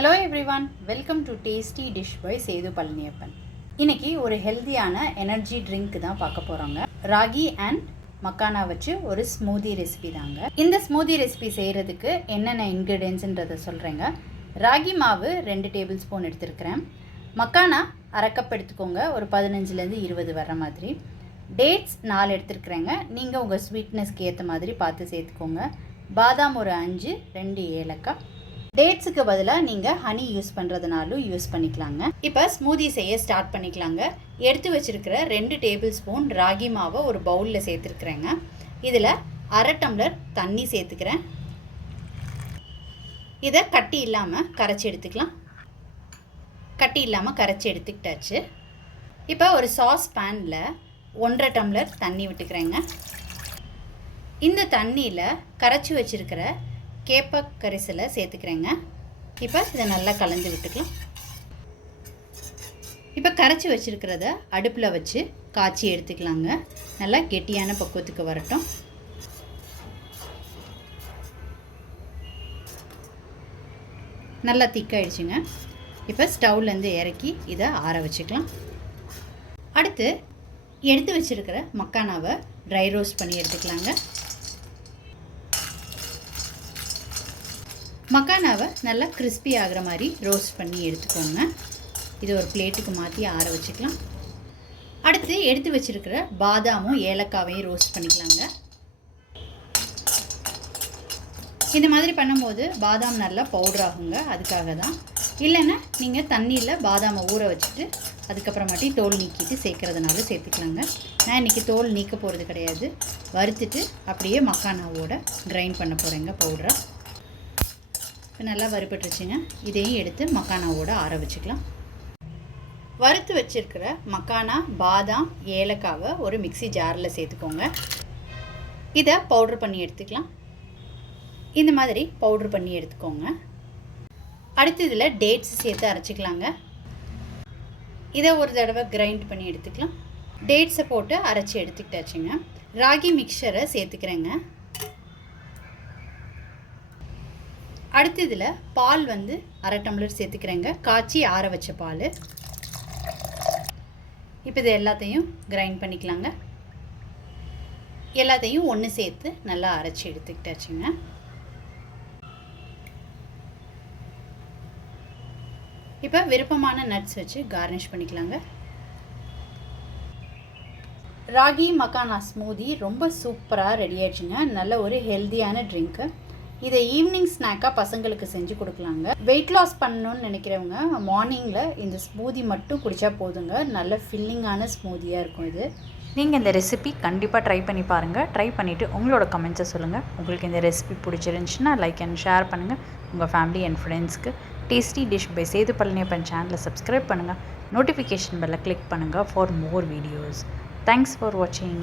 Hello everyone, welcome to Tasty Dish by Sethu Palaniappan. இன்னைக்கு ஒரு ஹெல்தியான எனர்ஜி ட்ரிங்க் தான் பார்க்க போறோங்க. ராகி அண்ட் மக்கானா வச்சு ஒரு ஸ்மூதி ரெசிபி தாங்க. இந்த ஸ்மூதி ரெசிபி செய்யறதுக்கு என்னென்ன இன்கிரிடியன்ட்ஸ்ன்றதை சொல்றேங்க. ராகி மாவு 2 டேபிள் ஸ்பூன் எடுத்துக்கிறேன். மக்கானா அரை கப் எடுத்துக்கோங்க, ஒரு 15லேருந்து 20 வர மாதிரி. டேட்ஸ் 4 எடுத்துக்கிறேங்க, நீங்கள் உங்கள் ஸ்வீட்னஸ்க்கு ஏற்ற மாதிரி பார்த்து சேர்த்துக்கோங்க. பாதாம் ஒரு 5, 2 ஏலக்காய். டேட்ஸுக்கு பதிலாக நீங்கள் ஹனி யூஸ் பண்ணுறதுனாலும் யூஸ் பண்ணிக்கலாங்க. இப்போ ஸ்மூதி செய்ய ஸ்டார்ட் பண்ணிக்கலாங்க. எடுத்து வச்சுருக்கிற 2 டேபிள் ஸ்பூன் ராகி மாவை ஒரு பவுலில் சேர்த்துருக்குறேங்க. இதில் அரை டம்ளர் தண்ணி சேர்த்துக்கிறேன். இதை கட்டி இல்லாமல் கரைச்சி எடுத்துக்கலாம். கட்டி இல்லாமல் கரைச்சி எடுத்துக்கிட்டாச்சு. இப்போ ஒரு சாஸ் பேனில் 1.5 டம்ளர் தண்ணி விட்டுக்கிறேங்க. இந்த தண்ணியில் கரைச்சி வச்சுருக்கிற கேப்ப கரிசலை சேர்த்துக்கிறேங்க. இப்போ இதை நல்லா கலந்து விட்டுக்கலாம். இப்போ கரைச்சி வச்சுருக்கிறத அடுப்பில் வச்சு காய்ச்சி எடுத்துக்கலாங்க. நல்லா கெட்டியான பக்குவத்துக்கு வரட்டும். நல்லா திக்காயிடுச்சுங்க. இப்போ ஸ்டவ்லேருந்து இறக்கி இதை ஆற வச்சுக்கலாம். அடுத்து எடுத்து வச்சுருக்கிற மக்கானாவை ட்ரை ரோஸ்ட் பண்ணி எடுத்துக்கலாங்க. மக்கானாவை நல்லா கிறிஸ்பி ஆகிற மாதிரி ரோஸ்ட் பண்ணி எடுத்துக்கோங்க. இது ஒரு பிளேட்டுக்கு மாற்றி ஆற வச்சுக்கலாம். அடுத்து எடுத்து வச்சுருக்கிற பாதாமும் ஏலக்காவையும் ரோஸ்ட் பண்ணிக்கலாங்க. இந்த மாதிரி பண்ணும்போது பாதாம் நல்லா பவுடர் ஆகுங்க, அதுக்காக தான். இல்லைன்னா நீங்கள் தண்ணியில் பாதாமை ஊற வச்சுட்டு அதுக்கப்புறமாட்டி தோல் நீக்கிட்டு சேர்க்குறதுனால சேர்த்துக்கலாங்க. நான் இன்றைக்கி தோல் நீக்க போகிறது கிடையாது, வறுத்துட்டு அப்படியே மக்கானாவோட கிரைண்ட் பண்ண போகிறேங்க பவுடரை. இப்போ நல்லா வறுபட்டுருச்சுங்க. இதையும் எடுத்து மக்கானாவோட ஆற வச்சுக்கலாம். வறுத்து வச்சுருக்கிற மக்கானா, பாதாம், ஏலக்காவை ஒரு மிக்சி ஜாரில் சேர்த்துக்கோங்க. இதை பவுட்ரு பண்ணி எடுத்துக்கலாம். இந்த மாதிரி பவுட்ரு பண்ணி எடுத்துக்கோங்க. அடுத்து இதில் டேட்ஸ் சேர்த்து அரைச்சிக்கலாங்க. இதை ஒரு தடவை கிரைண்ட் பண்ணி எடுத்துக்கலாம். டேட்ஸை போட்டு அரைச்சி எடுத்துக்கிட்டாச்சுங்க. ராகி மிக்சரை சேர்த்துக்கிறேங்க. அடுத்து இதில் பால் அரை டம்ளர் சேர்த்துக்கிறேங்க, காய்ச்சி ஆற வச்ச பால். இப்போ இது எல்லாத்தையும் கிரைண்ட் பண்ணிக்கலாங்க. எல்லாத்தையும் ஒன்று சேர்த்து நல்லா அரைச்சி எடுத்துக்கிட்டாச்சுங்க. இப்போ விருப்பமான நட்ஸ் வச்சு கார்னிஷ் பண்ணிக்கலாங்க. ராகி மக்கானா ஸ்மூதி ரொம்ப சூப்பராக ரெடி ஆயிடுச்சுங்க. நல்ல ஒரு ஹெல்த்தியான ட்ரிங்க்கு. இதை ஈவினிங் ஸ்நாக்காக பசங்களுக்கு செஞ்சு கொடுக்கலாங்க. வெயிட் லாஸ் பண்ணணும்னு நினைக்கிறவங்க மார்னிங்கில் இந்த ஸ்மூதி மட்டும் குடித்தா போதுங்க. நல்ல ஃபில்லிங்கான ஸ்மூதியாக இருக்கும் இது. நீங்கள் இந்த ரெசிபி கண்டிப்பாக ட்ரை பண்ணி பாருங்கள். ட்ரை பண்ணிவிட்டு உங்களோட கமெண்ட்ஸை சொல்லுங்கள். உங்களுக்கு இந்த ரெசிபி பிடிச்சிருந்துச்சுன்னா லைக் அண்ட் ஷேர் பண்ணுங்கள் உங்கள் ஃபேமிலி அண்ட் ஃப்ரெண்ட்ஸ்க்கு. Tasty dish by Sethu Palaniappan சேனலை சப்ஸ்கிரைப் பண்ணுங்கள். நோட்டிஃபிகேஷன் பெல்லை கிளிக் பண்ணுங்கள் for more videos. Thanks for வாட்சிங்.